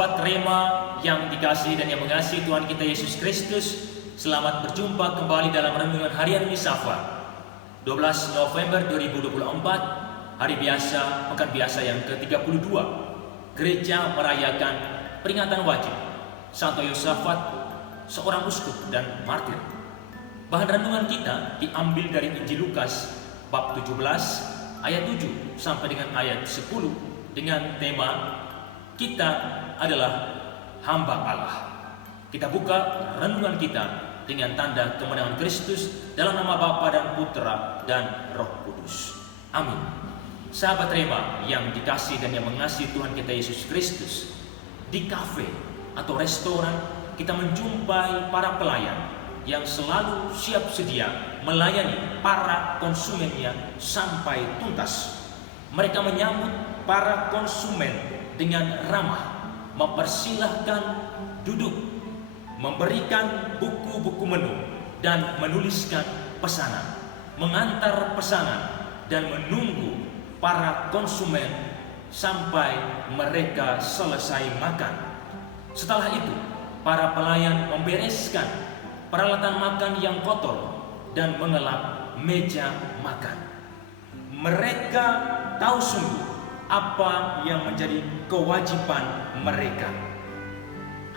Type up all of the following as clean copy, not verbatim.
Sahabat Rema yang dikasihi dan yang mengasihi Tuhan kita Yesus Kristus, selamat berjumpa kembali dalam Renungan Harian Misafar 12 November 2024, hari biasa, pekan biasa yang ke-32. Gereja merayakan peringatan wajib Santo Yosafat, seorang uskup dan martir. Bahan renungan kita diambil dari Injil Lukas bab 17 ayat 7 sampai dengan ayat 10 dengan tema kita adalah hamba Allah. Kita buka renungan kita dengan tanda kemenangan Kristus dalam nama Bapa dan Putra dan Roh Kudus. Amin. Sahabat Rema yang dikasihi dan yang mengasihi Tuhan kita Yesus Kristus, di kafe atau restoran kita menjumpai para pelayan yang selalu siap sedia melayani para konsumennya sampai tuntas. Mereka menyambut para konsumen dengan ramah, mempersilahkan duduk, memberikan buku-buku menu dan menuliskan pesanan, mengantar pesanan dan menunggu para konsumen sampai mereka selesai makan. Setelah itu, para pelayan membereskan peralatan makan yang kotor dan mengelap meja makan. Mereka tahu sungguh apa yang menjadi kewajiban mereka.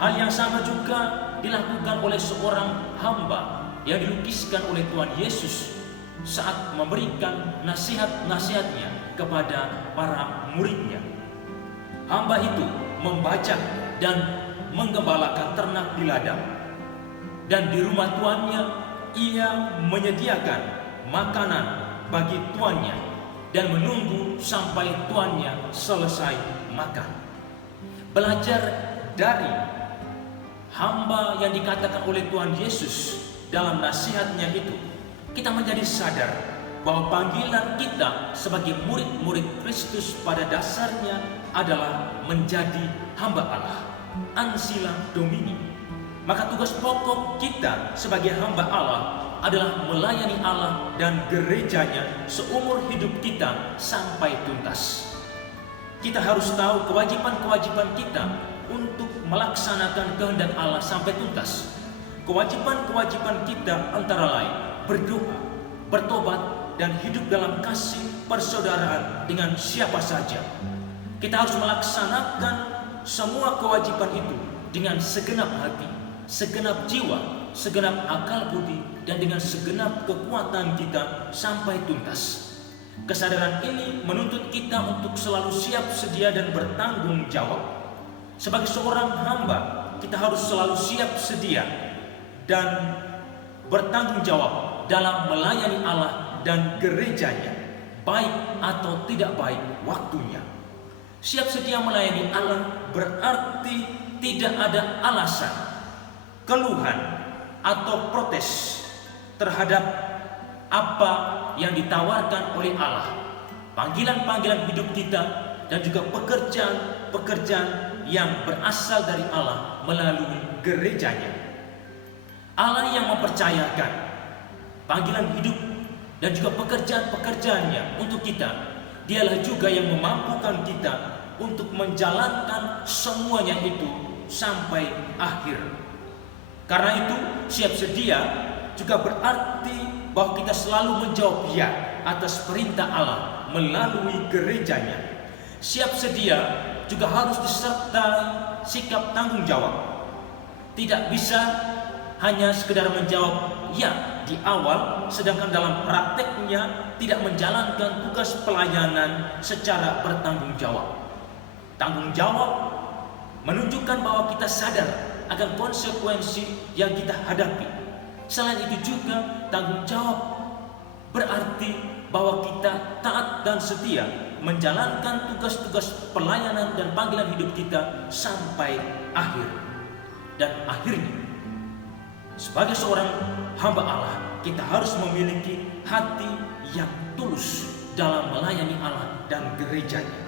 Hal yang sama juga dilakukan oleh seorang hamba yang dilukiskan oleh Tuhan Yesus saat memberikan nasihat-nasihatnya kepada para muridnya. Hamba itu membajak dan menggembalakan ternak di ladang, dan di rumah tuannya ia menyediakan makanan bagi tuannya dan menunggu sampai tuannya selesai makan. Belajar dari hamba yang dikatakan oleh Tuhan Yesus dalam nasihatnya itu, kita menjadi sadar bahwa panggilan kita sebagai murid-murid Kristus pada dasarnya adalah menjadi hamba Allah, Ancilla Domini. Maka tugas pokok kita sebagai hamba Allah adalah melayani Allah dan gerejanya seumur hidup kita sampai tuntas. Kita harus tahu kewajiban-kewajiban kita untuk melaksanakan kehendak Allah sampai tuntas. Kewajiban-kewajiban kita antara lain berdoa, bertobat, dan hidup dalam kasih persaudaraan dengan siapa saja. Kita harus melaksanakan semua kewajiban itu dengan segenap hati, segenap jiwa, segenap akal budi, dan dengan segenap kekuatan kita sampai tuntas. Kesadaran ini menuntut kita untuk selalu siap sedia dan bertanggung jawab. Sebagai seorang hamba, kita harus selalu siap sedia dan bertanggung jawab dalam melayani Allah dan gerejanya, baik atau tidak baik waktunya. Siap sedia melayani Allah berarti tidak ada alasan, keluhan, atau protes terhadap apa yang ditawarkan oleh Allah, panggilan-panggilan hidup kita, dan juga pekerjaan-pekerjaan yang berasal dari Allah melalui gerejanya. Allah yang mempercayakan panggilan hidup dan juga pekerjaan-pekerjaannya untuk kita, Dialah juga yang memampukan kita untuk menjalankan semuanya itu sampai akhir. Karena itu, siap sedia juga berarti bahwa kita selalu menjawab ya atas perintah Allah melalui gerejanya. Siap sedia juga harus disertai sikap tanggung jawab. Tidak bisa hanya sekedar menjawab ya di awal, sedangkan dalam prakteknya tidak menjalankan tugas pelayanan secara bertanggung jawab. Tanggung jawab menunjukkan bahwa kita sadar akan konsekuensi yang kita hadapi. Selain itu juga tanggung jawab berarti bahwa kita taat dan setia menjalankan tugas-tugas pelayanan dan panggilan hidup kita sampai akhir. Dan akhirnya, sebagai seorang hamba Allah, kita harus memiliki hati yang tulus dalam melayani Allah dan gerejanya.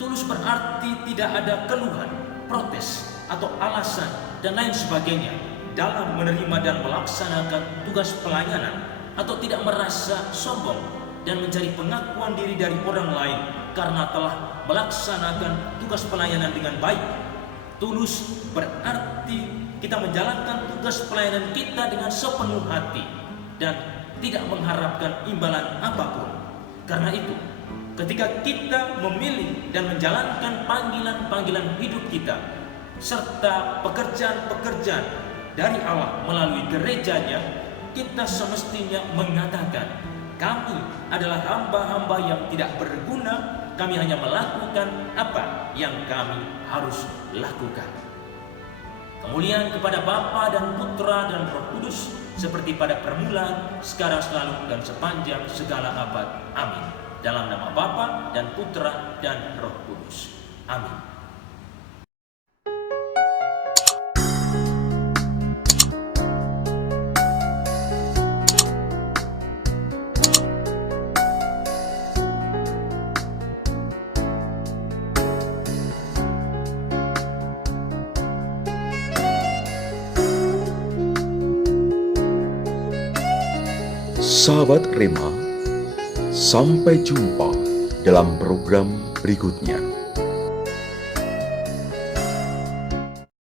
Tulus berarti tidak ada keluhan, protes, atau alasan dan lain sebagainya dalam menerima dan melaksanakan tugas pelayanan, atau tidak merasa sombong dan mencari pengakuan diri dari orang lain karena telah melaksanakan tugas pelayanan dengan baik. Tulus berarti kita menjalankan tugas pelayanan kita dengan sepenuh hati dan tidak mengharapkan imbalan apapun. Karena itu, ketika kita memilih dan menjalankan panggilan-panggilan hidup kita serta pekerjaan-pekerjaan dari Allah melalui gerejanya, kita semestinya mengatakan, kami adalah hamba-hamba yang tidak berguna. Kami hanya melakukan apa yang kami harus lakukan. Kemuliaan kepada Bapa dan Putra dan Roh Kudus, seperti pada permulaan, sekarang, selalu, dan sepanjang segala abad. Amin. Dalam nama Bapa dan Putra dan Roh Kudus. Amin. Sahabat Rema, sampai jumpa dalam program berikutnya.